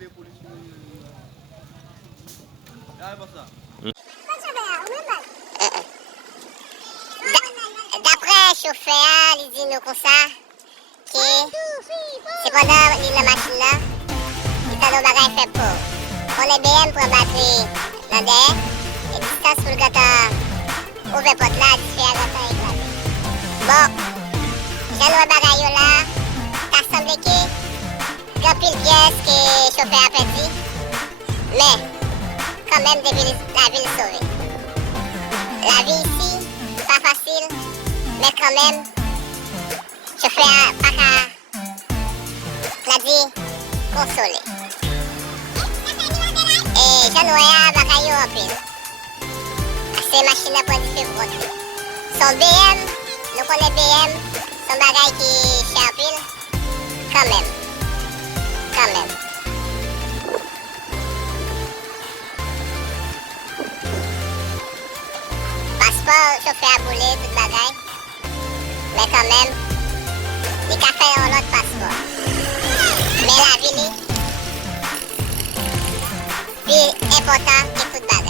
les policiers. Regarde pas ça. D'après chauffeur, il dit nous comme ça, que c'est pendant la machine là, il a nos bagages fait pour. On est BM pour batterie dans l'air, et distance pour le gâteau, ouvert porte là, différent gâteau éclaté. Bon, j'ai nos bagages là, t'as semblé que, grand pile pièce que chauffeur a perdu, mais, quand même, depuis la ville sauvée. La vie ici, pas facile, mais quand même, je fais pas qu'à la dire consoler. Et j'en ai pas qu'à y en pile. Ces machines pour différentes. Son BM, nous connaissons BM, son bagage qui est en pile. Quand même. Quand même. Passeport, chauffeur à bouler, toute bagaille. Mais quand même, il a fait un autre passeport. Mais la ville, puis important que toute bagaille.